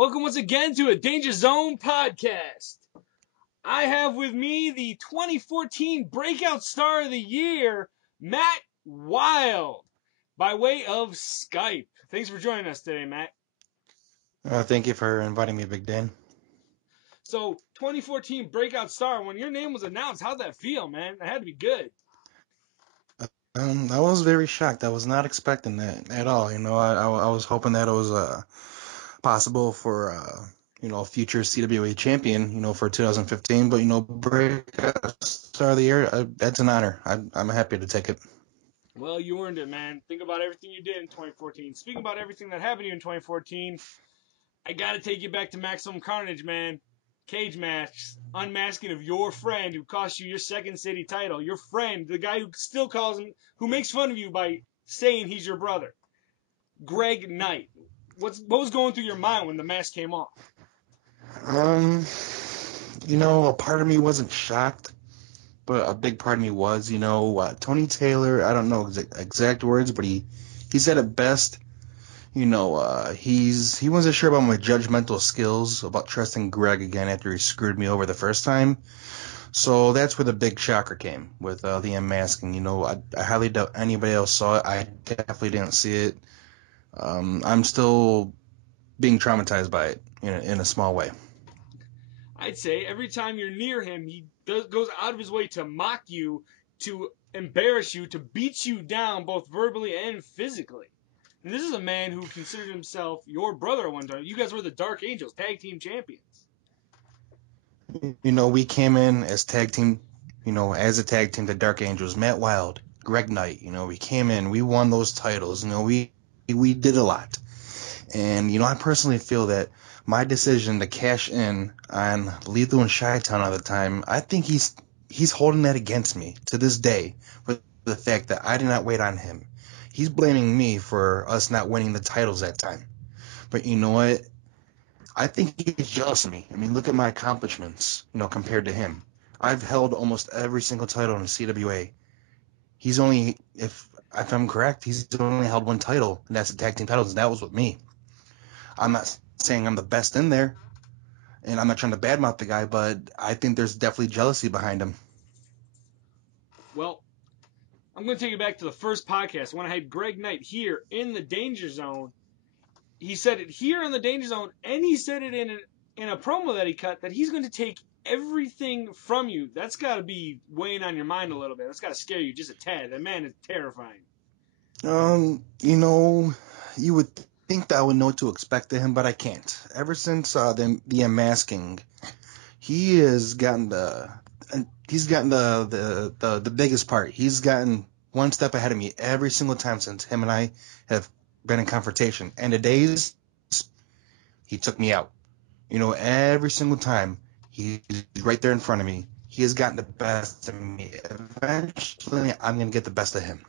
Welcome once again to a DangerZone podcast. I have with me the 2014 Breakout Star of the Year, Matt Wild, by way of Skype. Thanks for joining us today, Matt. Thank you for inviting me, Big Dan. So, 2014 Breakout Star, when your name was announced, how'd that feel, man? That had to be good. I was very shocked. I was not expecting that at all. I was hoping that it was possible for a future CWA champion, for 2015. But Breakout Star of the Year, that's an honor. I'm happy to take it. Well, you earned it, man. Think about everything you did in 2014. Speaking about everything that happened to you in 2014, I gotta take you back to Maximum Carnage, man. Cage match, unmasking of your friend who cost you your second city title. Your friend, the guy who still calls him, who makes fun of you by saying he's your brother. Greg Knight. What was going through your mind when the mask came off? A part of me wasn't shocked, but a big part of me was. Tony Taylor. I don't know exact words, but he said it best. He wasn't sure about my judgmental skills, about trusting Greg again after he screwed me over the first time. So that's where the big shocker came with the unmasking. I highly doubt anybody else saw it. I definitely didn't see it. I'm still being traumatized by it in a small way. I'd say every time you're near him, he goes out of his way to mock you, to embarrass you, to beat you down both verbally and physically. And this is a man who considered himself your brother at one time. You guys were the Dark Angels, tag team champions. We came in as tag team, as a tag team, the Dark Angels, Matt Wild, Greg Knight. We came in, we won those titles. We did a lot. And, I personally feel that my decision to cash in on Lethal and Chi-Town at the time, I think he's holding that against me to this day for the fact that I did not wait on him. He's blaming me for us not winning the titles that time. But you know what? I think he's jealous of me. I mean, look at my accomplishments, compared to him. I've held almost every single title in the CWA. He's only, if I'm correct, he's only held one title, and that's the tag team titles, and that was with me. I'm not saying I'm the best in there, and I'm not trying to badmouth the guy, but I think there's definitely jealousy behind him. Well, I'm going to take you back to the first podcast when I had Greg Knight here in the Danger Zone. He said it here in the Danger Zone, and he said it in a promo that he cut, that he's going to take everything from you. That's got to be weighing on your mind a little bit. That's got to scare you just a tad. That man is terrifying. You would think that I would know what to expect of him, but I can't. Ever since the unmasking, he's gotten the biggest part. He's gotten one step ahead of me every single time since him and I have been in confrontation. And today's, he took me out. Every single time he's right there in front of me. He has gotten the best of me. Eventually, I'm going to get the best of him.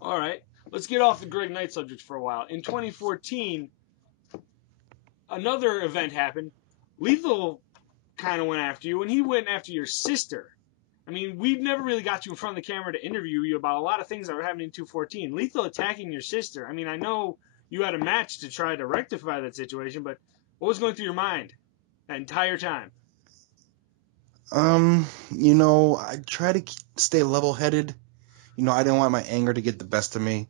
All right. Let's get off the Greg Knight subject for a while. In 2014, another event happened. Lethal kind of went after you, and he went after your sister. I mean, we've never really got you in front of the camera to interview you about a lot of things that were happening in 2014. Lethal attacking your sister. I mean, I know you had a match to try to rectify that situation, but what was going through your mind that entire time? I try to stay level-headed. I didn't want my anger to get the best of me.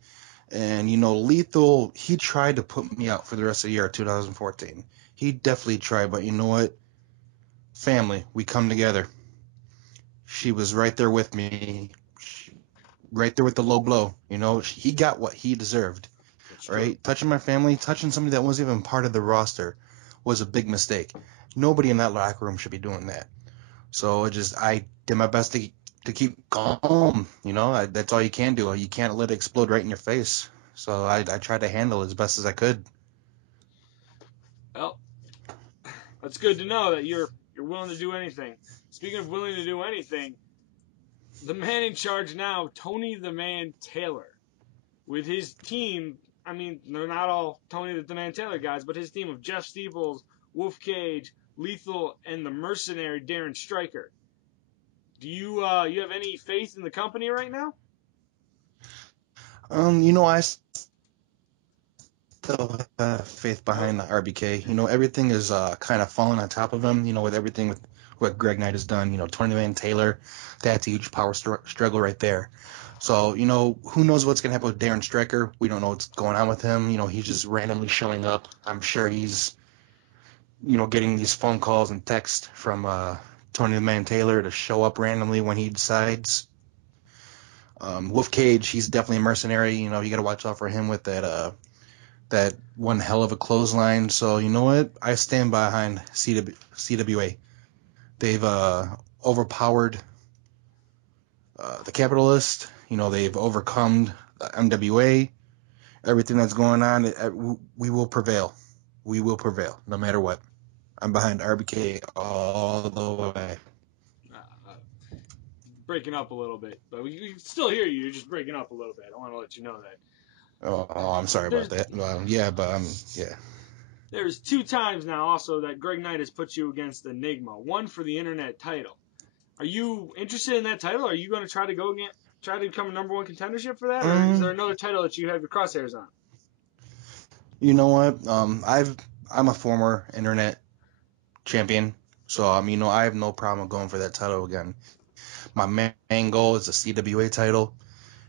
And, Lethal, he tried to put me out for the rest of the year 2014. He definitely tried, but you know what? Family, we come together. She was right there with me, right there with the low blow. He got what he deserved, right? Touching my family, touching somebody that wasn't even part of the roster was a big mistake. Nobody in that locker room should be doing that. So I did my best to keep calm. That's all you can do. You can't let it explode right in your face. So I tried to handle it as best as I could. Well, that's good to know that you're willing to do anything. Speaking of willing to do anything, the man in charge now, Tony the Man Taylor, with his team. I mean, they're not all Tony the Man Taylor guys, but his team of Jeff Steeples, Wolf Cage, Lethal, and the mercenary Darren Stryker. Do you have any faith in the company right now? I still have faith behind RBK. Everything is kind of falling on top of him. With everything with what Greg Knight has done. Tony Van Taylor, that's a huge power struggle right there. So, who knows what's going to happen with Darren Stryker? We don't know what's going on with him. He's just randomly showing up. I'm sure he's, getting these phone calls and texts from Tony Van Taylor to show up randomly when he decides. Wolf Cage, he's definitely a mercenary. You got to watch out for him with that one hell of a clothesline. So, you know what? I stand behind CWA. They've overpowered the Capitalist. They've overcome the MWA. Everything that's going on, we will prevail. We will prevail, no matter what. I'm behind RBK all the way. Breaking up a little bit, but we can still hear you. You're just breaking up a little bit. I want to let you know that. Oh, I'm sorry about that. Yeah. There's 2 times now also that Greg Knight has put you against Enigma. One for the internet title. Are you interested in that title? Are you going to try to become a number 1 contendership for that, or is there another title that you have your crosshairs on? You know what? I'm a former internet champion, so I have no problem going for that title again. My main goal is the CWA title.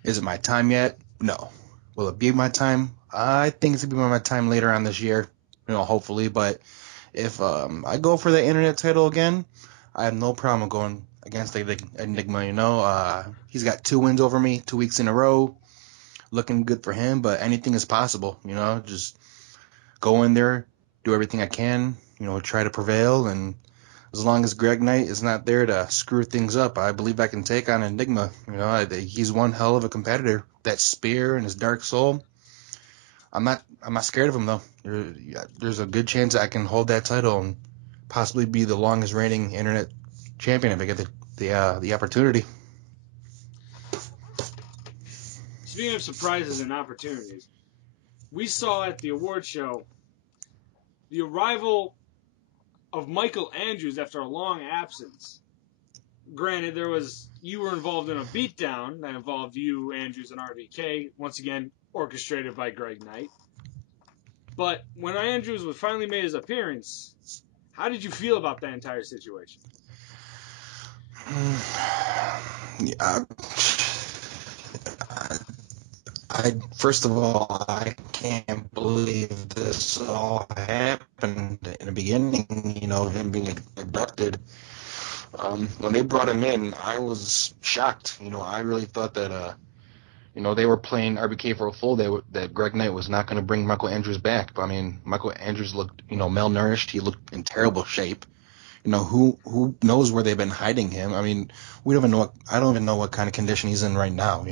Is it my time yet? No. Will it be my time? I think it's gonna be my time later on this year, hopefully. But if I go for the internet title again, I have no problem going against Enigma. He's got 2 wins over me, 2 weeks in a row, looking good for him. But anything is possible, Just go in there, do everything I can, try to prevail, and as long as Greg Knight is not there to screw things up, I believe I can take on Enigma. He's one hell of a competitor. That spear and his dark soul. I'm not scared of him though. There's a good chance I can hold that title and possibly be the longest reigning internet champion if I get the opportunity. Speaking of surprises and opportunities, we saw at the award show the arrival of Michael Andrews after a long absence. Granted, you were involved in a beatdown that involved you, Andrews, and RVK, once again orchestrated by Greg Knight. But when Andrews finally made his appearance, how did you feel about that entire situation? First of all, I can't believe this all happened in the beginning, him being abducted. When they brought him in, I was shocked. I really thought that, they were playing RBK for a fool, that Greg Knight was not going to bring Michael Andrews back. But, Michael Andrews looked, malnourished. He looked in terrible shape. Who knows where they've been hiding him? We don't even know. I don't even know what kind of condition he's in right now.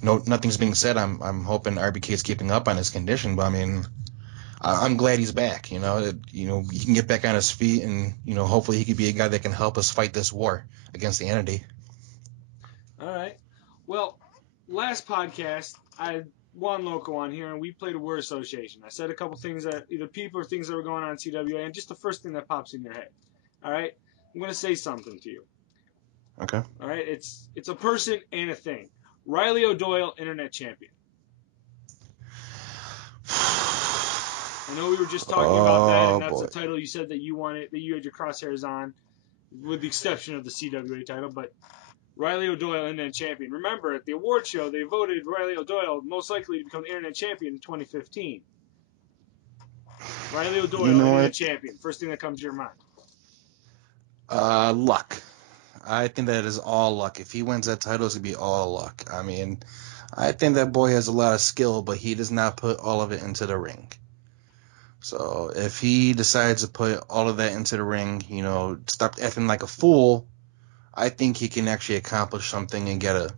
No, nothing's being said. I'm hoping RBK is keeping up on his condition, but I'm glad he's back. He can get back on his feet, and hopefully he could be a guy that can help us fight this war against the entity. All right. Well, last podcast I had Juan Loco on here, and we played a word association. I said a couple things that either people or things that were going on in CWA, and just the first thing that pops in your head. All right. I'm going to say something to you. Okay. All right. It's a person and a thing. Riley O'Doyle, internet champion. I know we were just talking about that, and that's the title you said that you wanted, that you had your crosshairs on, with the exception of the CWA title. But Riley O'Doyle, internet champion. Remember, at the award show, they voted Riley O'Doyle most likely to become the internet champion in 2015. Riley O'Doyle, internet champion. First thing that comes to your mind. Luck. I think that is all luck. If he wins that title, it's going to be all luck. I think that boy has a lot of skill, but he does not put all of it into the ring. So if he decides to put all of that into the ring, stop acting like a fool, I think he can actually accomplish something and get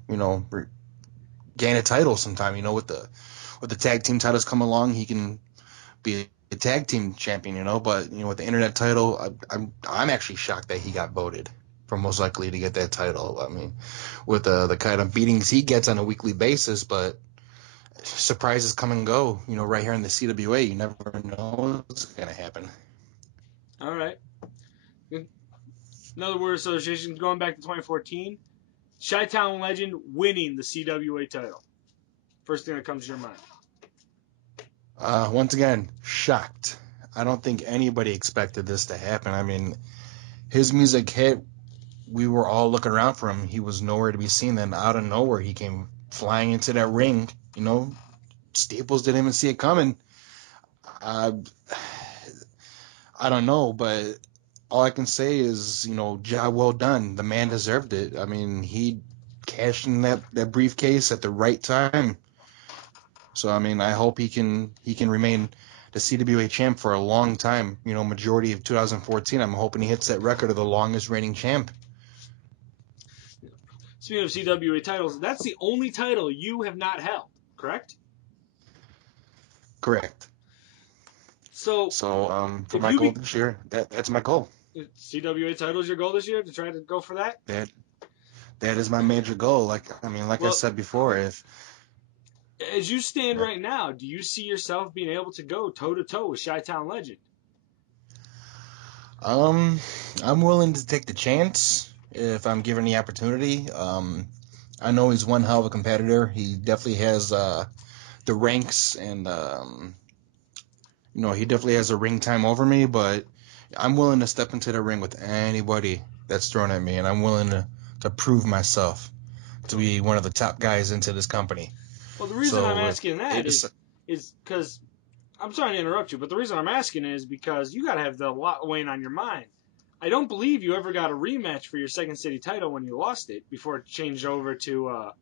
gain a title sometime. With the tag team titles come along, he can be a tag team champion. But with the internet title, I'm actually shocked that he got voted for most likely to get that title. With the kind of beatings he gets on a weekly basis, but surprises come and go. Right here in the CWA, you never know what's going to happen. All right. Another word association going back to 2014. Chi-Town legend winning the CWA title. First thing that comes to your mind. Once again, shocked. I don't think anybody expected this to happen. I mean, his music hit. We were all looking around for him. He was nowhere to be seen. Then out of nowhere, he came flying into that ring. Staples didn't even see it coming. I don't know, but all I can say is, job well done. The man deserved it. I mean, he cashed in that briefcase at the right time. So, I mean, I hope he can remain the CWA champ for a long time. Majority of 2014, I'm hoping he hits that record of the longest reigning champ. Speaking of CWA titles, that's the only title you have not held, correct? Correct. So for my goal this year, that's my goal. CWA title is your goal this year, to try to go for that? That is my major goal. I said before, as you stand right now, do you see yourself being able to go toe-to-toe with Chi-Town Legend? I'm willing to take the chance if I'm given the opportunity. I know he's one hell of a competitor. He definitely has the ranks, and he definitely has a ring time over me, but I'm willing to step into the ring with anybody that's thrown at me, and I'm willing to prove myself to be one of the top guys into this company. Well, the reason I'm asking that is because, I'm sorry to interrupt you, but the reason I'm asking is because you got to have the lot weighing on your mind. I don't believe you ever got a rematch for your Second City title when you lost it before it changed over to,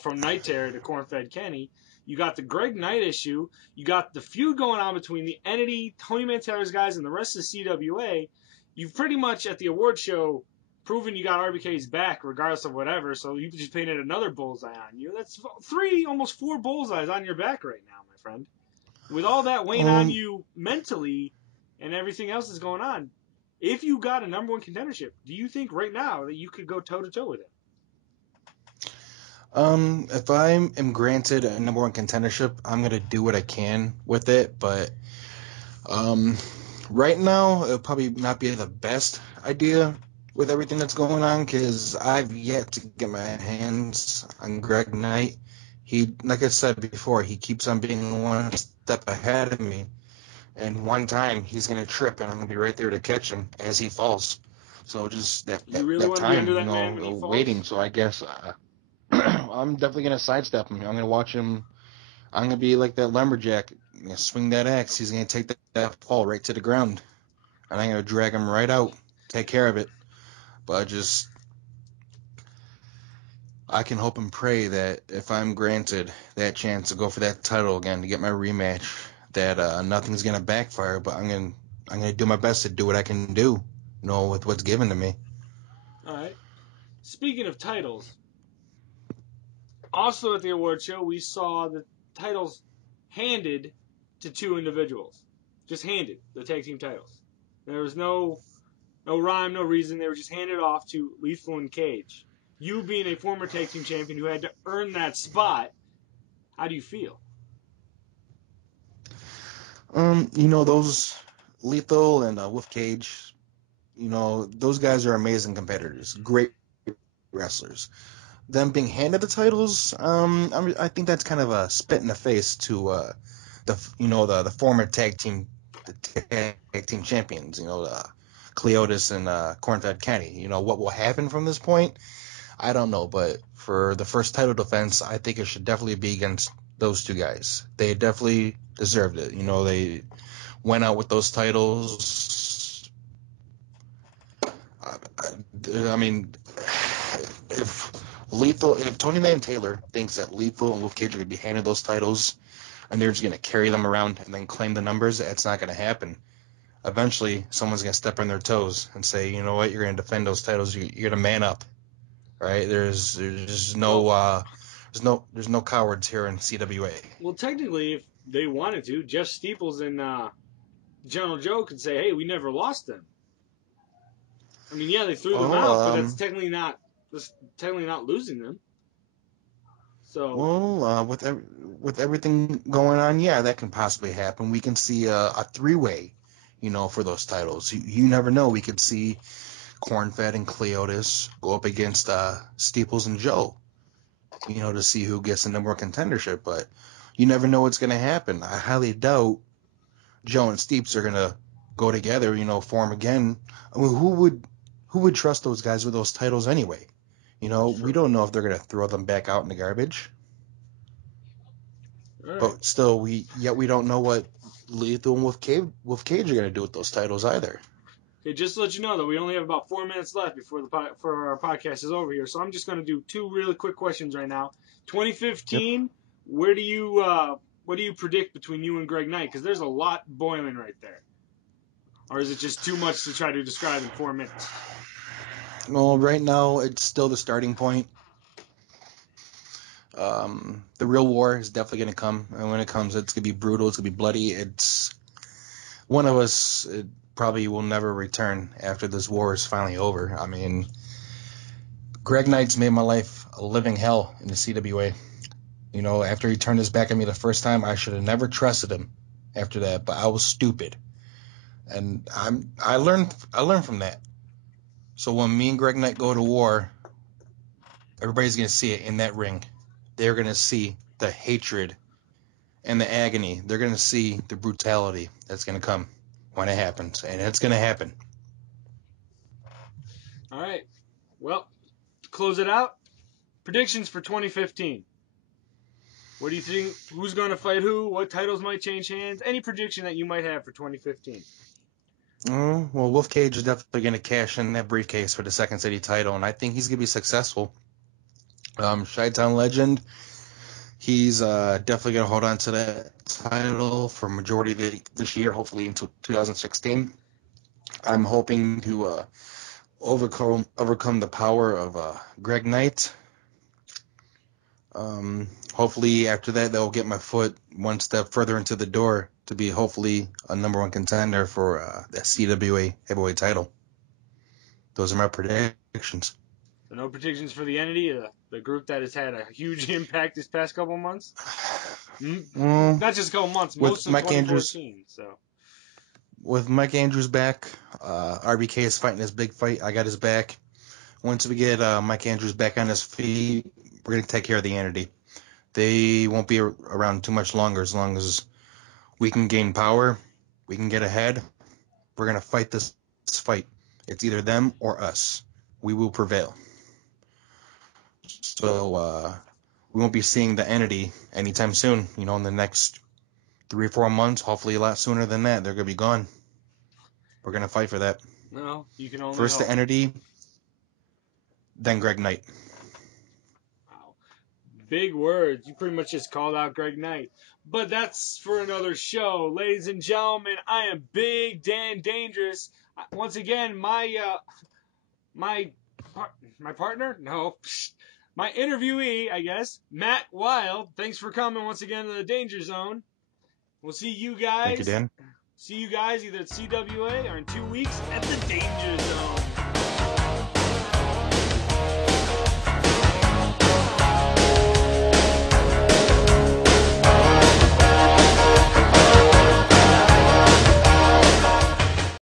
from Night Terror to Corn-Fed Kenny. You got the Greg Knight issue. You got the feud going on between the Entity, Tony Manteller's guys, and the rest of the CWA. You've pretty much, at the award show, proven you got RBK's back regardless of whatever, so you just painted another bullseye on you. That's almost four bullseyes on your back right now, my friend. With all that weighing on you mentally and everything else that's going on, if you got a number one contendership, do you think right now that you could go toe-to-toe with him? If I am granted a number one contendership, I'm going to do what I can with it, but right now, it'll probably not be the best idea with everything that's going on, because I've yet to get my hands on Greg Knight. He, like I said before, he keeps on being one step ahead of me, and one time he's going to trip, and I'm going to be right there to catch him as he falls. So just that time, waiting. So I guess I'm definitely going to sidestep him. I'm going to watch him. I'm going to be like that lumberjack, swing that axe. He's going to take that fall right to the ground, and I'm going to drag him right out, take care of it. But I can hope and pray that if I'm granted that chance to go for that title again, to get my rematch, that nothing's going to backfire, but I'm going to do my best to do what I can do, with what's given to me. All right. Speaking of titles, also at the award show, we saw the titles handed to two individuals. Just handed, the tag team titles. There was no rhyme, no reason. They were just handed off to Lethal and Cage. You being a former tag team champion who had to earn that spot, how do you feel? Those Lethal and Wolf Cage, those guys are amazing competitors, great wrestlers. Them being handed the titles, I think that's kind of a spit in the face to the former tag team champions, Cleotis and Corn-Fed Kenny. What will happen from this point, I don't know, but for the first title defense, I think it should definitely be against those two guys. They definitely deserved it. They went out with those titles. I mean, if Tony Mantaylor thinks that Lethal and Wolf Cage are going to be handed those titles and they're just going to carry them around and then claim the numbers, it's not going to happen. Eventually, someone's going to step on their toes and say, you know what, you're going to defend those titles. You're going to man up, right? There's no cowards here in CWA. Well, technically, if they wanted to, Jeff Steeples and General Joe could say, hey, we never lost them. I mean, yeah, they threw them out, but that's technically not losing them. So, well, with everything going on, yeah, that can possibly happen. We can see a three-way, for those titles. You never know. We could see Corn-Fed and Cleotis go up against Steeples and Joe, to see who gets the number one contendership. But you never know what's going to happen. I highly doubt Joe and Steeps are going to go together, form again. I mean, who would trust those guys with those titles anyway? We don't know if they're going to throw them back out in the garbage. Right. But still, we don't know what Lethal and Wolf Cage are going to do with those titles either. Okay, just to let you know that we only have about 4 minutes left before our podcast is over here, so I'm just going to do 2 really quick questions right now. 2015, yep. What do you predict between you and Greg Knight? Because there's a lot boiling right there. Or is it just too much to try to describe in 4 minutes? Well, right now it's still the starting point. The real war is definitely going to come, and when it comes, it's going to be brutal. It's going to be bloody. It's one of us. It probably will never return after this war is finally over. I mean, Greg Knight's made my life a living hell in the CWA. After he turned his back on me the first time, I should have never trusted him after that, but I was stupid. And I learned from that. So when me and Greg Knight go to war, everybody's going to see it in that ring. They're going to see the hatred and the agony. They're going to see the brutality that's going to come when it happens, and it's going to happen. All right. Well, to close it out, predictions for 2015. What do you think? Who's going to fight who? What titles might change hands? Any prediction that you might have for 2015? Well, Wolf Cage is definitely going to cash in that briefcase for the Second City title, and I think he's going to be successful. Chi-Town Legend, he's definitely going to hold on to that title for majority of this year, hopefully until 2016. I'm hoping to overcome the power of Greg Knight. Hopefully after that, they'll get my foot one step further into the door to be hopefully a number 1 contender for the CWA heavyweight title. Those are my predictions. So no predictions for the Entity, the group that has had a huge impact this past couple months? Not just a couple months, most of 2014. With Mike Andrews back, RBK is fighting his big fight. I got his back. Once we get Mike Andrews back on his feet, we're going to take care of the Entity. They won't be around too much longer as long as we can gain power, we can get ahead. We're going to fight this fight. It's either them or us. We will prevail. So we won't be seeing the Entity anytime soon. In the next 3 or 4 months, hopefully a lot sooner than that. They're going to be gone. We're going to fight for that. No, you can only First hope. the Entity, then Greg Knight. Wow. Big words. You pretty much just called out Greg Knight. But that's for another show. Ladies and gentlemen, I am Big Dan Dangerous. Once again, my partner? No. My interviewee, I guess, Matt Wild. Thanks for coming once again to the Danger Zone. We'll see you guys. Thank you, Dan. See you guys either at CWA or in 2 weeks at the Danger Zone.